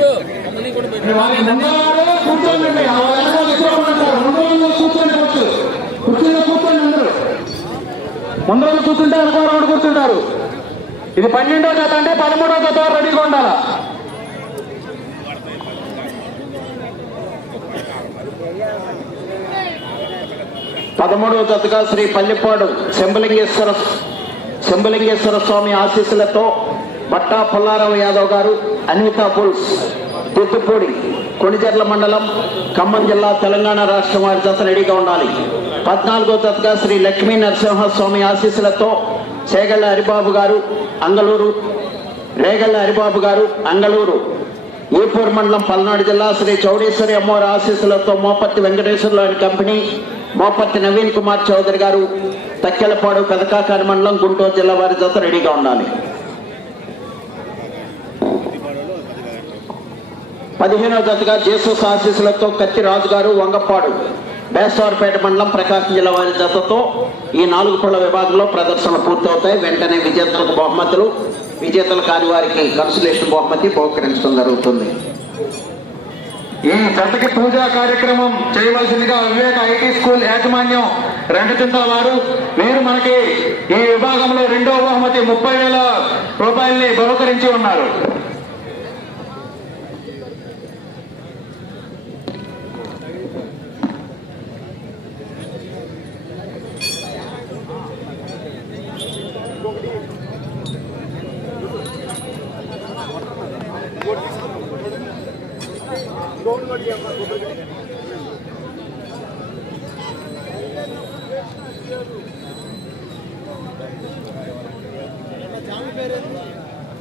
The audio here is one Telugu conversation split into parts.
మీ వాళ్ళకి అందరూ. ముందు కూర్చుంటే వెనకాల కూడా కూర్చుంటారు. ఇది పన్నెండో జత అంటే పదమూడో జత రెడీగా ఉండాలా. పదమూడవ జతగా శ్రీ పల్లెపాడు శంభలింగేశ్వర శంభలింగేశ్వర స్వామి ఆశీస్సులతో బట్టా పుల్లారావు యాదవ్ గారు అనితా బుల్స్ తిత్తుపూడి కొణిజర్ల మండలం ఖమ్మం జిల్లా తెలంగాణ రాష్ట్రం వారి జత రెడీగా ఉండాలి. పద్నాలుగో జతగా శ్రీ లక్ష్మీ నరసింహస్వామి ఆశీస్సులతో చేగళ్ళ హరిబాబు గారు అంగళూరు రేగళ్ళ హరిబాబు గారు అంగళూరు ఈపూర్ మండలం పల్నాడు జిల్లా శ్రీ చౌడేశ్వరి అమ్మవారి ఆశీస్సులతో మోపత్తి వెంకటేశ్వర్లు అండ్ కంపెనీ మోపత్తి నవీన్ కుమార్ చౌదరి గారు తక్కెలపాడు పెదకాకాని మండలం గుంటూరు జిల్లా వారి జత రెడీగా ఉండాలి. పదిహేనవ జతగా జేసూస్ ఆశీస్సులతో కత్తి రాజు గారు వంగపాడు. బేస్తవారపేట మండలం ప్రకాశం జిల్లా వారి జతతో ఈ నాలుగు పళ్ళ విభాగంలో ప్రదర్శన పూర్తవుతాయి. వెంటనే విజేతలకు బహుమతులు విజేతలు కాని వారికి కన్సులేషన్ బహుమతి బహుకరించడం జరుగుతుంది. ఈ జతకి పూజా కార్యక్రమం చేయవలసిందిగా వివేక ఐటీ స్కూల్ యాజమాన్యం రెండు చింతల వారు మీరు మనకి ఈ విభాగంలో రెండో బహుమతి ముప్పై వేల రూపాయల్ని బహుకరించి ఉన్నారు.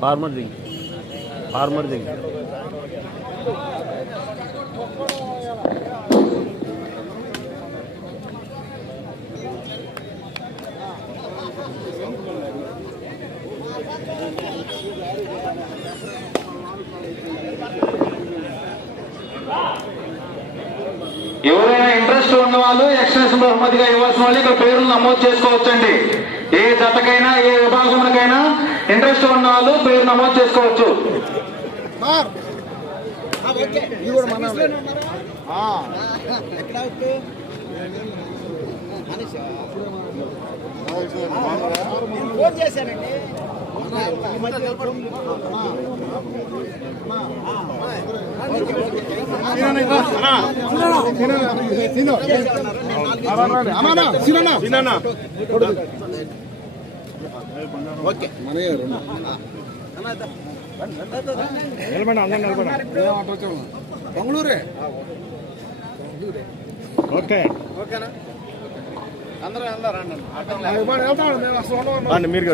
ఫార్మర్ దింగ్ ఫార్మర్ దింగ్ ఎవరైనా ఇంట్రెస్ట్ ఉన్న వాళ్ళు ఎక్స్ప్రెస్ బహుమతిగా ఇవ్వాల్సిన వాళ్ళు ఇక్కడ పేర్లు నమోదు చేసుకోవచ్చండి. ఏ జతకైనా ఏ విభాగములకైనా ఇంట్రెస్ట్ ఉన్న వాళ్ళు పేరు నమోదు చేసుకోవచ్చు ఫోన్ ఓకే. బెంగళూరే? ఓకే. ఓకేనా? అందరూ అందరూ రండి. రండి మీరు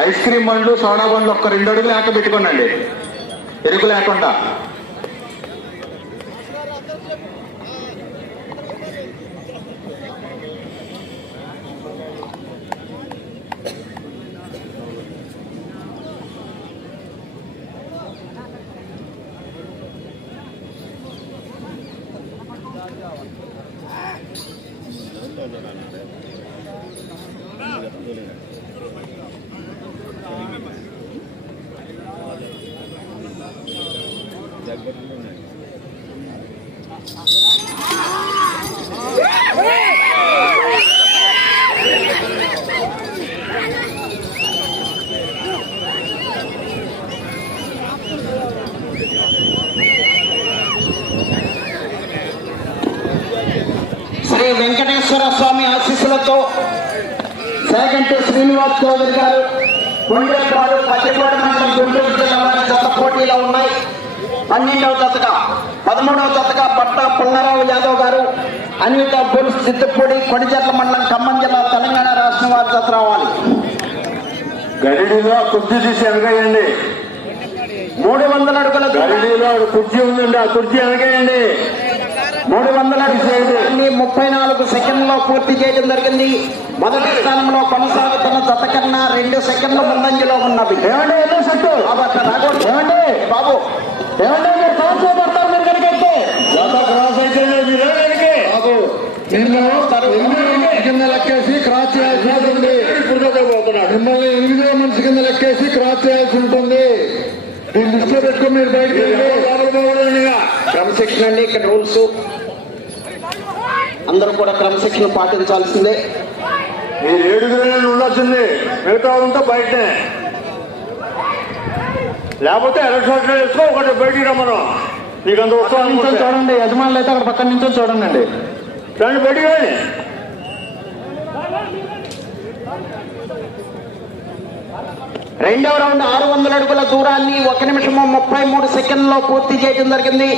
ఐస్ క్రీమ్ బండ్లు సోడా బండ్లు ఒక్క రెండు అడుగులు లేక పెట్టుకోనండి. ఎరుకు లేకుండా శ్రీ వెంకటేశ్వర స్వామి ఆశీస్సులతో సేగంటి శ్రీనివాస్ చౌదరి గారు కొండపాడు పచ్చిపాడు మండలం గుంటూరు జిల్లా వారి జత పోటీలో ఉన్నాయి పన్నెండవ జతగా పదమూడవ జతగా పట్టా పుల్లారావు యాదవ్ గారు అన్విత బుల్ సిద్దిపూడి కొడిచెర్ల మండలం ఖమ్మం జిల్లా తెలంగాణ రాష్ట్రం వారి జత రావాలి. గరిడిలో కుర్చీ తీసి వెనకేయండి మూడు వందల అడుగుల దూరం. గరిడిలో కుర్చీ ఉందండి ఆ కుర్చీ వెనకేయండి మూడు వందల ముప్పై నాలుగు సెకండ్లో పూర్తి చేయడం జరిగింది. మొదటి స్థానంలో కొనసాగుతున్న జత కన్నా రెండు సెకండ్ల ముందంజలో ఉన్నవి. సెట్టు? బాబు రాకూడదు. ఏమండి? బాబు. ఏమండి మీరు క్రాస్ చేయబడతారు మీరు కనుకైతే జత క్రాస్ అయితే మీరే వెనకే బాబు నిన్ను కింద లెక్కేసి క్రాస్ చేయాల్సి పోతున్నాడు. మిమ్మల్ని ఎనిమిదో మనిషి కింద లెక్కేసి క్రాస్ చేయాల్సి ఉంటుంది. దీన్ని దృష్టిలో పెట్టుకుని మీరు బయటకు. క్రమశిక్షణ అండి ఇక్కడ రూల్స్. అందరూ కూడా క్రమశిక్షణ పాటించాల్సిందే. మీరు ఏడుగురైనా ఉండాల్సింది. మిగతా వాళ్ళంతా బయటనే. లేకపోతే ఎలక్ట్రానిక్ వేసుకో ఒకటి బయటికి రమ్మను. నీకు అంత ఉత్సాహం ఉంటే. చూడండి యజమానులు అయితే అక్కడ పక్కన నుంచి చూడండి. రండి బయటికి రండి రెండవ రౌండ్ ఆరు వందల అడుగుల దూరాన్ని ఒక నిమిషము ముప్పై మూడు సెకండ్లో పూర్తి చేయడం జరిగింది.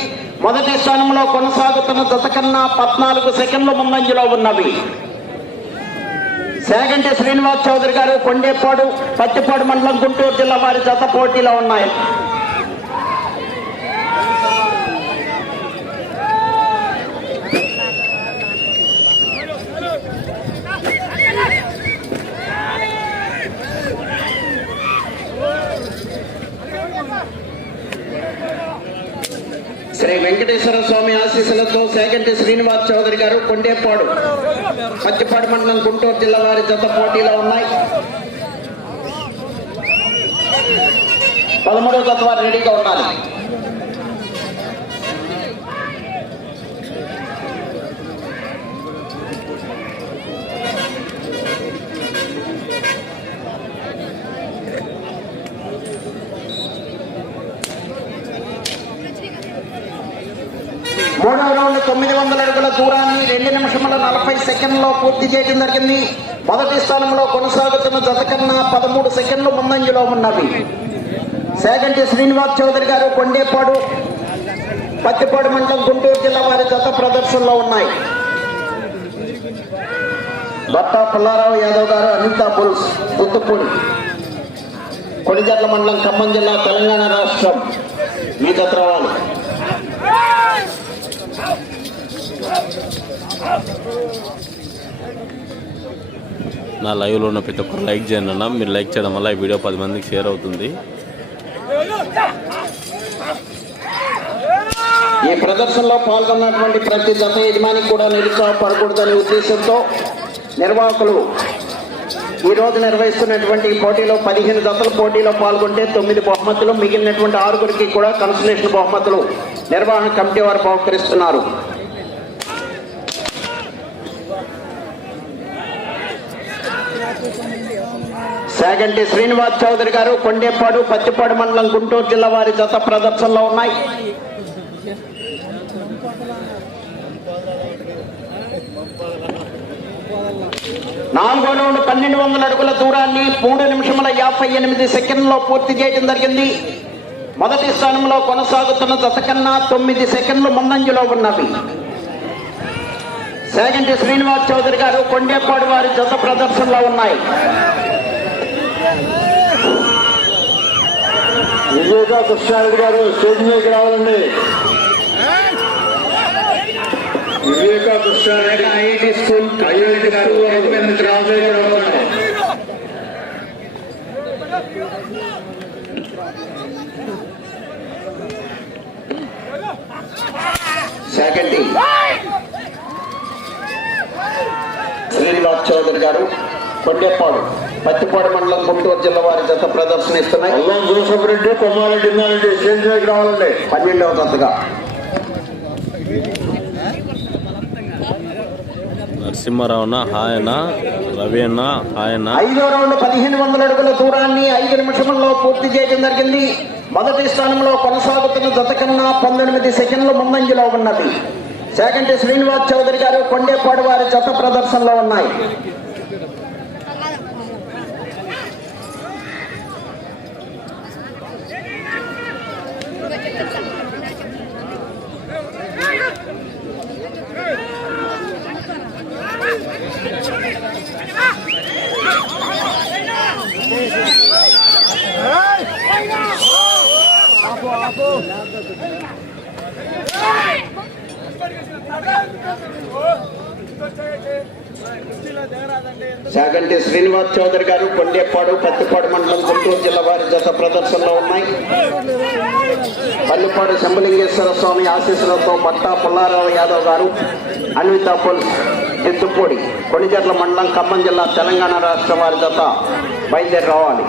మొదటి స్థానంలో కొనసాగుతున్న జత కన్నా పద్నాలుగు సెకండ్ల ముందంజలో ఉన్నవి. సేగంటి శ్రీనివాస్ చౌదరి గారు కొండేపాడు పత్తిపాడు మండలం గుంటూరు జిల్లా వారి జత పోటీలో ఉన్నాయి. శ్రీ వెంకటేశ్వర స్వామి ఆశీస్సులతో సేగంటి శ్రీనివాస్ చౌదరి గారు కొండేపాడు పచ్చిపాడు మండలం గుంటూరు జిల్లా వారి జత పోటీలో ఉన్నాయి. పదమూడవ జత వారు రెడీగా ఉండాలి. మూడవ రౌండ్ తొమ్మిది వందల అడుగుల దూరాన్ని రెండు నిమిషముల నలభై సెకండ్లో పూర్తి చేయడం జరిగింది. మొదటి స్థానంలో కొనసాగుతున్న జత కన్నా పదమూడు సెకండ్లు ముందంజలో ఉన్నవి. సేగంటి శ్రీనివాస్ చౌదరి గారు కొండేపాడు పత్తిపాడు మండలం గుంటూరు జిల్లా వారి జత ప్రదర్శనలో ఉన్నాయి. భర్తా పుల్లారావు యాదవ్ గారు అనితా పుల్స్ తుత్తుపూడి కొడిజర్ల మండలం ఖమ్మం జిల్లా తెలంగాణ రాష్ట్రం. మీ జత రావాలి. నా లైవ్లో ఉన్న ప్రతి ఒక్కరు లైక్ చేయండి అన్న. మీరు లైక్ చేయడం వల్ల ఈ వీడియో పది మందికి షేర్ అవుతుంది. ఈ ప్రదర్శనలో పాల్గొన్నటువంటి ప్రతి జత యజమానికి కూడా నిరుత్సాహపడకూడదనే ఉద్దేశంతో నిర్వాహకులు ఈరోజు నిర్వహిస్తున్నటువంటి ఈ పోటీలో పదిహేను జతల పోటీలో పాల్గొంటే తొమ్మిది బహుమతులు మిగిలినటువంటి ఆరుగురికి కూడా కన్సలేషన్ బహుమతులు నిర్వహణ కమిటీ వారు బహుకరిస్తున్నారు. శాగంటి శ్రీనివాస్ చౌదరి గారు కొండేపాడు పత్తిపాడు మండలం గుంటూరు జిల్లా వారి జత ప్రదర్శనలో ఉన్నాయి. నాలుగో రౌండ్ పన్నెండు వందల అడుగుల దూరాన్ని మూడు నిమిషముల యాభై ఎనిమిది సెకండ్లో పూర్తి చేయడం జరిగింది. మొదటి స్థానంలో కొనసాగుతున్న జత కన్నా తొమ్మిది సెకండ్లు ముందంజలో ఉన్నవి. సేగంటి శ్రీనివాస్ చౌదరి గారు కొండేపాడు వారి జత ప్రదర్శనలో ఉన్నాయి. విజేత కృష్ణారెడ్డి గారు స్టేజ్ మీదకి రావాలండి. Viveka Krishna Reddy IIT school IIT garu stage second Srinivas Chowdary garu Kondeppadu. Pattipadu మండలం గుంటూరు జిల్లా వారి జత ప్రదర్శన ఇస్తున్నాయి అల్లం జోసఫ్ రెడ్డి కొమ్మారెడ్డి ఉన్నారండి స్టేజ్ రావాలండి. పన్నెండవ జతగా నరసింహారావు అన్న హాయ్ అన్న రవి అన్న హాయ్ అన్న ఐదో రౌండ్ పదిహేను వందల అడుగుల దూరాన్ని ఐదు నిమిషముల్లో పూర్తి చేయడం జరిగింది. మొదటి స్థానంలో కొనసాగుతున్న జత కన్నా పంతొమ్మిది సెకండ్లు ముందంజలో ఉన్నది. సెకండ్ శ్రీనివాస్ చౌదరి గారు కొండేపాడు వారి జత ప్రదర్శనలో ఉన్నాయి. సాగంటి శ్రీనివాస్ చౌదరి గారు కొండేపాడు పత్తిపాడు మండలం గుంటూరు జిల్లా వారి జత ప్రదర్శనలో ఉన్నాయి. పల్లిపాడు శంభలింగేశ్వర స్వామి ఆశీస్సులతో బట్టా పుల్లారావు యాదవ్ గారు అన్వితా పుల్ దిద్దుపూడి కొణిజర్ల మండలం ఖమ్మం జిల్లా తెలంగాణ రాష్ట్ర వారి జత బయలుదేరి రావాలి.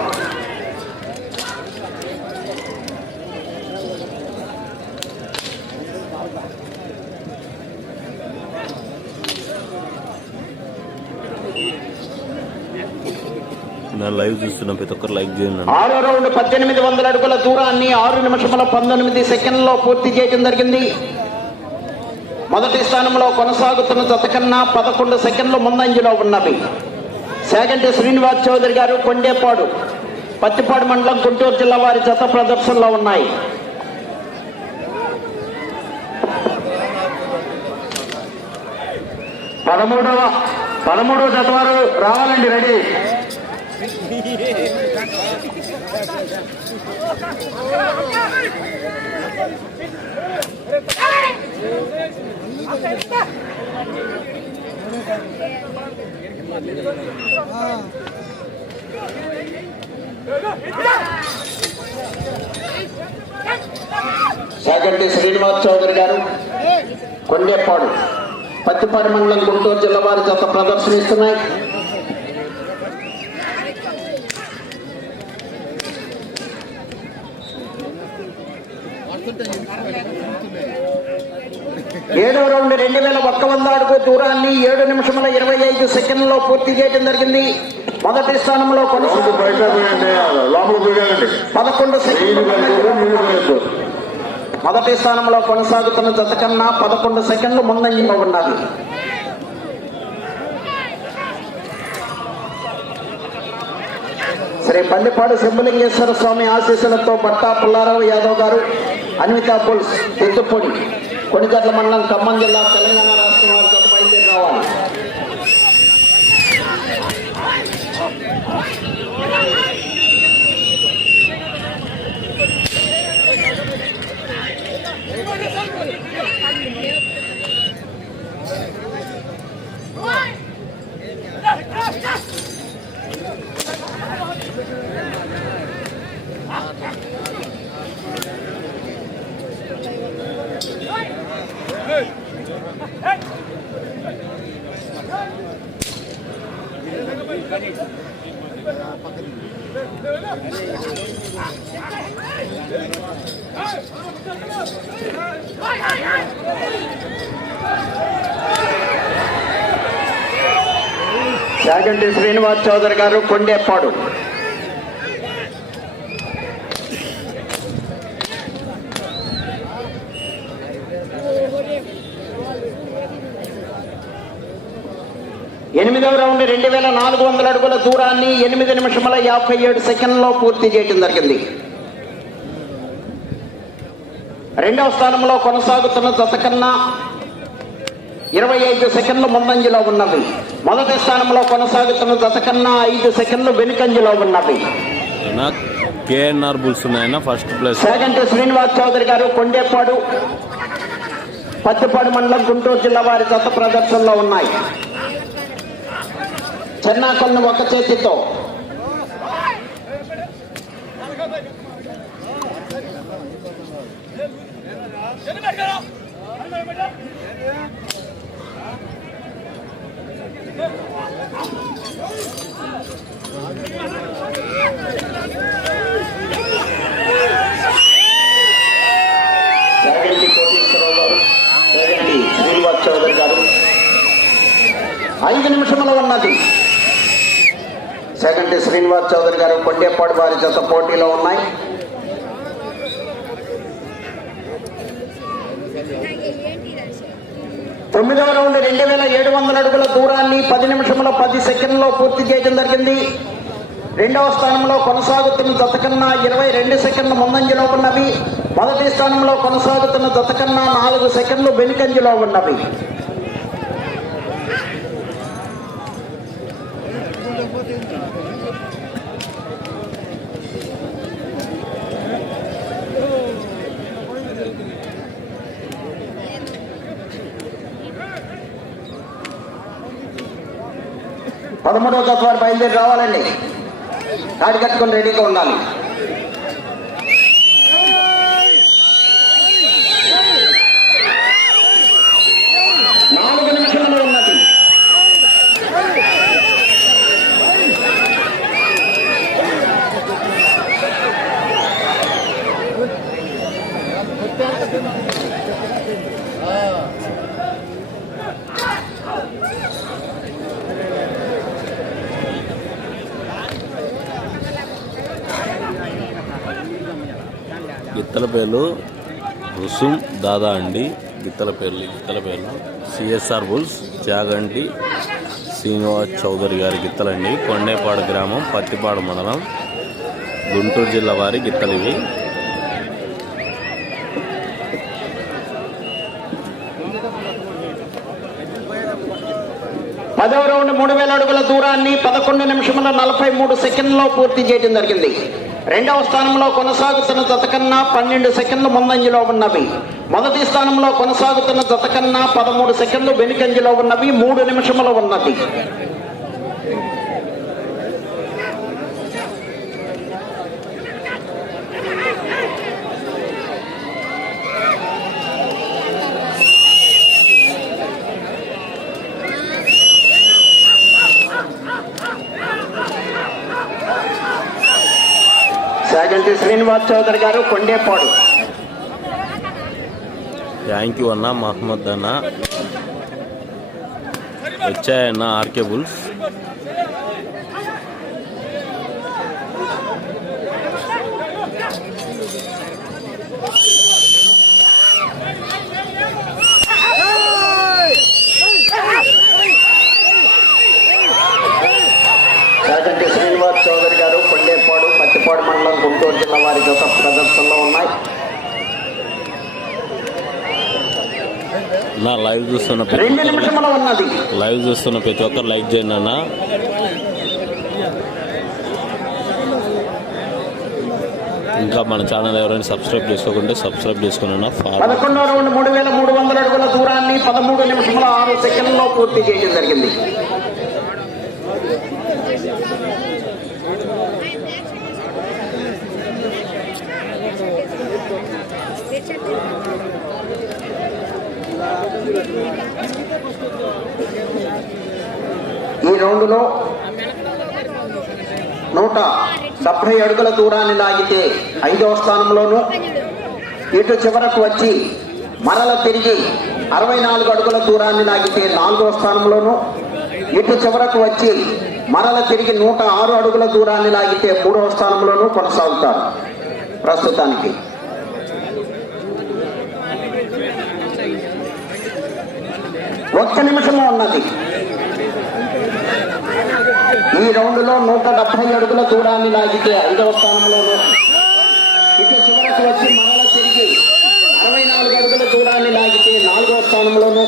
నా లైవ్ చూస్తున్న ప్రతి ఒక్కరు లైక్ చేయండి ఆరో రౌండ్ పద్దెనిమిది వందల అడుగుల దూరాన్ని ఆరు నిమిషముల పంతొమ్మిది సెకండ్లో పూర్తి చేయడం జరిగింది. మొదటి స్థానంలో కొనసాగుతున్న జత కన్నా పదకొండు సెకండ్లు ముందంజలో ఉన్నవి. సేగంటి శ్రీనివాస్ చౌదరి గారు కొండేపాడు పత్తిపాడు మండలం గుంటూరు జిల్లా వారి జత ప్రదర్శనలో ఉన్నాయి. పదమూడవ పదమూడవ జత వారు రావాలండి రెడీ. సేగంటి శ్రీనివాస్ చౌదరి గారు కొండేపాడు పత్తిపాడు మండలం గుంటూరు జిల్లా వారి జత ప్రదర్శనిస్తున్నాయి ఏడవ రౌండ్ రెండు వేల ఒక్క వంద అడుగు దూరాన్ని ఏడు నిమిషముల ఇరవై ఐదు సెకండ్లో పూర్తి చేయడం జరిగింది. మొదటి స్థానంలో పదకొండు సెకండ్లు మొదటి స్థానంలో కొనసాగుతున్న జత కన్నా పదకొండు సెకండ్లు ముందంజలో ఉన్నది శ్రీ పల్లిపాడు శంభులింగేశ్వర స్వామి ఆశీస్సులతో బట్టా పుల్లారావు యాదవ్ గారు అన్వితా పుల్స్ తిత్తుపొడి కొనిగట్ల మండలం ఖమ్మం జిల్లా తెలంగాణ రాష్ట్రం వారి జత బయలుదేరి రావాలి. యాగంటి శ్రీనివాస్ చౌదరి గారు కొండేపాడు. ఎనిమిదవ రౌండ్ రెండు వేల నాలుగు వందల అడుగుల దూరాన్ని ఎనిమిది నిమిషముల యాభై ఏడు సెకండ్లో పూర్తి చేయడం జరిగింది. రెండవ స్థానంలో కొనసాగుతున్న జత కన్నా ఇరవై ఐదు సెకండ్లు ముందంజలో ఉన్నవి మొదటి స్థానంలో కొనసాగుతున్న జత కన్నా ఐదు సెకండ్లు వెనుకంజలో కేఎన్ఆర్ బుల్స్ ఉన్నాయన్న ఫస్ట్ ప్లేస్. సేగంటి శ్రీనివాస్ చౌదరి గారు కొండేపాడు పత్తిపాడు మండలం గుంటూరు జిల్లా వారి జత ప్రదర్శనలో ఉన్నాయి. చెన్నాకొల్ని ఒక చేతితో. శ్రీనివాస్ చౌదరి గారు. ఐదు నిమిషముల ఉన్నది సెకండ్ శ్రీనివాస్ చౌదరి గారు కొండేపాటి వారి జత పోటీలో ఉన్నాయి. తొమ్మిదవ రౌండ్ రెండు వేల ఏడు వందల అడుగుల దూరాన్ని పది నిమిషంలో పది సెకండ్లో పూర్తి చేయడం జరిగింది. రెండవ స్థానంలో కొనసాగుతున్న జత కన్నా ఇరవై రెండు సెకండ్ల ముందంజలో ఉన్నవి. మొదటి స్థానంలో కొనసాగుతున్న జత కన్నా నాలుగు సెకండ్లు వెనుకంజలో ఉన్నవి. పదమూడవ జత బయలుదేరి రావాలండి. కాడి కట్టుకొని రెడీగా ఉండాలి. గిత్తల పేర్లు రుసుం దాదా అండి గిత్తల పేర్లు గిత్తల పేర్లు. సిఎస్ఆర్ బుల్స్ జాగంటి శ్రీనివాస్ చౌదరి గారి గిత్తలండి. కొండేపాడు గ్రామం పత్తిపాడు మండలం గుంటూరు జిల్లా వారి గిత్తలు ఇవి. పదవ రౌండ్ మూడు వేల అడుగుల దూరాన్ని పదకొండు నిమిషముల నలభై మూడు సెకండ్లో పూర్తి చేయడం జరిగింది. రెండవ స్థానంలో కొనసాగుతున్న జత కన్నా పన్నెండు సెకండ్లు ముందంజలో ఉన్నవి. మొదటి స్థానంలో కొనసాగుతున్న జత కన్నా పదమూడు సెకండ్లు వెనుకంజలో ఉన్నవి. మూడు నిమిషములు ఉన్నది సాగంటి శ్రీనివాస్ చౌదరి గారు కొండేపాడు. థ్యాంక్ యూ అన్న మహమ్మద్ అన్న. వచ్చాయన్న ఆర్కే బుల్స్ సాగంటి శ్రీనివాస్ చౌదరి గారు కొండేపాడు పత్తిపాడు మండలం గుంటూరు జిల్లా వారి జత ప్రదర్శనలో ఉన్నాయి నా లైవ్ చూస్తున్న ప్రతి రెండు ఒక్కరు నిమిషముల ఉన్నది లైవ్ చూస్తున్న ప్రతి ఒక్కరు లైక్ చేయండి అన్న. ఇంకా మన ఛానల్ ఎవరైనా సబ్స్క్రైబ్ చేసుకోకుంటే సబ్స్క్రైబ్ చేసుకుని అన్న ఫాలో పదకొండో రౌండ్ మూడు వేల మూడు వందల అడుగుల దూరాన్ని పదమూడు నిమిషముల ఆరు సెకండ్లో పూర్తి చేయడం జరిగింది. ఈ రౌండ్లో నూట డెబ్బై అడుగుల దూరాన్ని లాగితే ఐదవ స్థానంలోనూ ఇటు చివరకు వచ్చి మరల తిరిగి అరవై నాలుగు అడుగుల దూరాన్ని లాగితే నాలుగవ స్థానంలోనూ ఇటు చివరకు వచ్చి మరల తిరిగి నూట ఆరు అడుగుల దూరాన్ని లాగితే మూడవ స్థానంలోనూ కొనసాగుతారు ప్రస్తుతానికి. ఒక్క నిమిషంలో ఉన్నది. ఈ రౌండ్లో నూట డెబ్బై అడుగుల దూరాన్ని లాగితే ఐదవ స్థానంలోను. ఇక చివరకు వచ్చి మరల తిరిగి అరవై నాలుగు అడుగుల దూరాన్ని లాగితే నాలుగవ స్థానంలోను.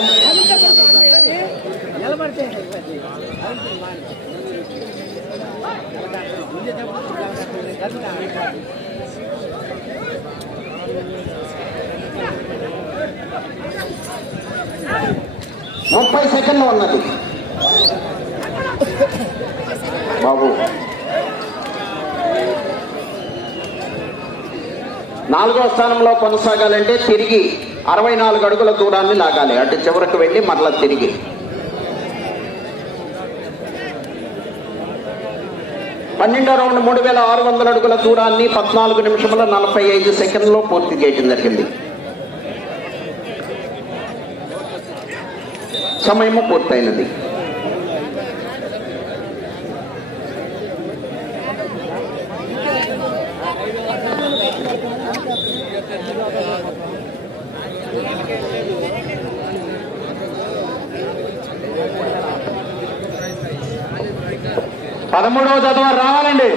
ముప్పై సెకండ్లు ఉన్నది. బాబు. నాలుగో స్థానంలో కొనసాగాలంటే తిరిగి అరవై నాలుగు అడుగుల దూరాన్ని లాగాలి. అటు చివరకు వెళ్ళి మరలా తిరిగి. పన్నెండో రౌండ్ మూడు వేల ఆరు వందల అడుగుల దూరాన్ని పద్నాలుగు నిమిషముల నలభై ఐదు సెకండ్లో పూర్తి చేయడం జరిగింది. సమయము పూర్తయినది. పదమూడవ చదవ రావాలండి.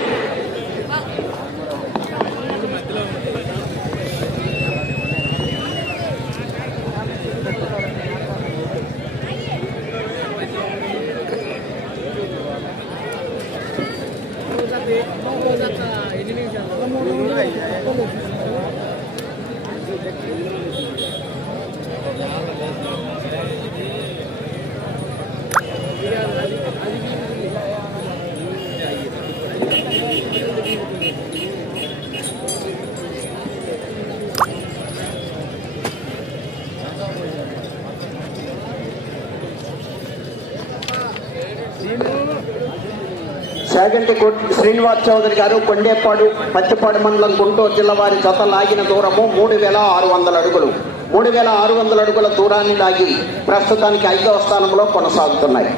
సాగంటి శ్రీనివాస్ చౌదరి గారు కొండేపాడు పచ్చిపాడు మండలం గుంటూరు జిల్లా వారి జత లాగిన దూరము మూడు వేల ఆరు వందల అడుగులు. మూడు వేల ఆరు వందల అడుగుల దూరాన్ని లాగి ప్రస్తుతానికి ఐదవ స్థానంలో కొనసాగుతున్నాయి.